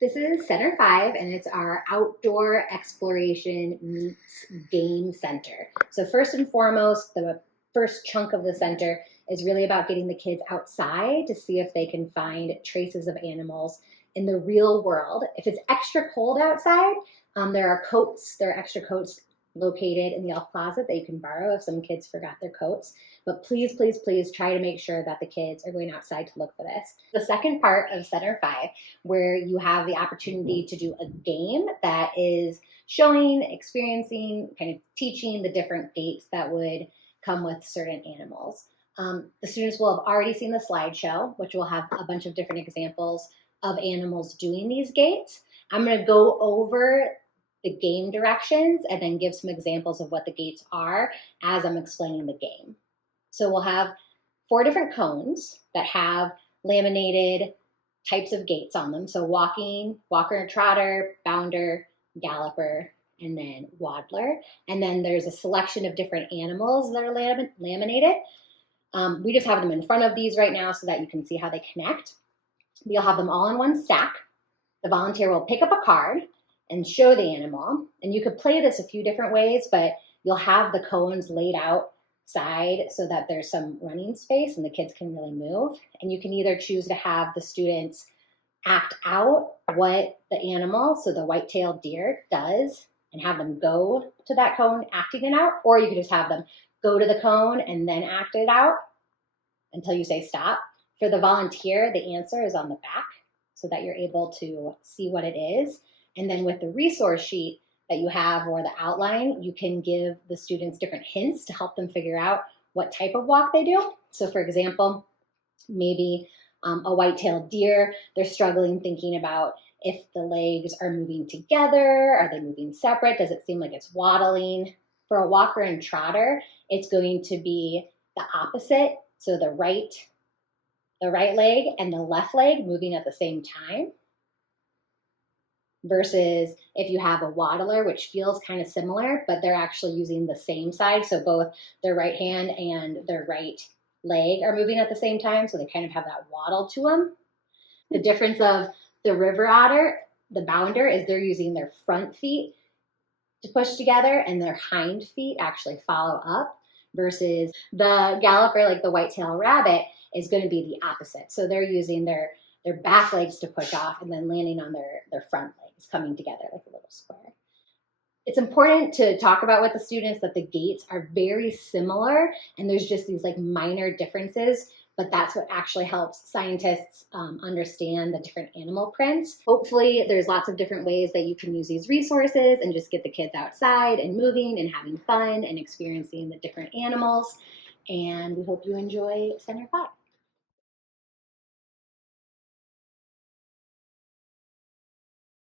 This is Center 5, and it's our outdoor exploration meets game center. So first and foremost, the first chunk of the center is really about getting the kids outside to see if they can find traces of animals in the real world. If it's extra cold outside, there are extra coats located in the elf closet that you can borrow if some kids forgot their coats. But please, please, please try to make sure that the kids are going outside to look for this. The second part of Center 5, where you have the opportunity to do a game that is showing, experiencing, kind of teaching the different gaits that would come with certain animals. The students will have already seen the slideshow, which will have a bunch of different examples of animals doing these gaits. I'm going to go over the game directions and then give some examples of what the gaits are as I'm explaining the game. So we'll have 4 different cones that have laminated types of gaits on them. So walking, walker and trotter, bounder, galloper, and then waddler. And then there's a selection of different animals that are laminated. We just have them in front of these right now so that you can see how they connect. You'll have them all in one stack. The volunteer will pick up a card and show the animal. And you could play this a few different ways, but you'll have the cones laid outside so that there's some running space and the kids can really move. And you can either choose to have the students act out what the animal, so the white-tailed deer, does and have them go to that cone acting it out, or you could just have them go to the cone and then act it out until you say stop. For the volunteer, the answer is on the back so that you're able to see what it is. And then with the resource sheet that you have or the outline, you can give the students different hints to help them figure out what type of walk they do. So for example, maybe a white-tailed deer, they're struggling thinking about if the legs are moving together, are they moving separate? Does it seem like it's waddling? For a walker and trotter, it's going to be the opposite. So the right leg and the left leg moving at the same time. Versus if you have a waddler, which feels kind of similar, but they're actually using the same side. So both their right hand and their right leg are moving at the same time. So they kind of have that waddle to them. The difference of the river otter, the bounder, is they're using their front feet to push together and their hind feet actually follow up, versus the galloper, like the white-tailed rabbit, is going to be the opposite. So they're using their back legs to push off and then landing on their front legs, coming together like a little square. It's important to talk about with the students that the gaits are very similar and there's just these like minor differences, but that's what actually helps scientists understand the different animal prints. Hopefully there's lots of different ways that you can use these resources and just get the kids outside and moving and having fun and experiencing the different animals. And we hope you enjoy Center 5.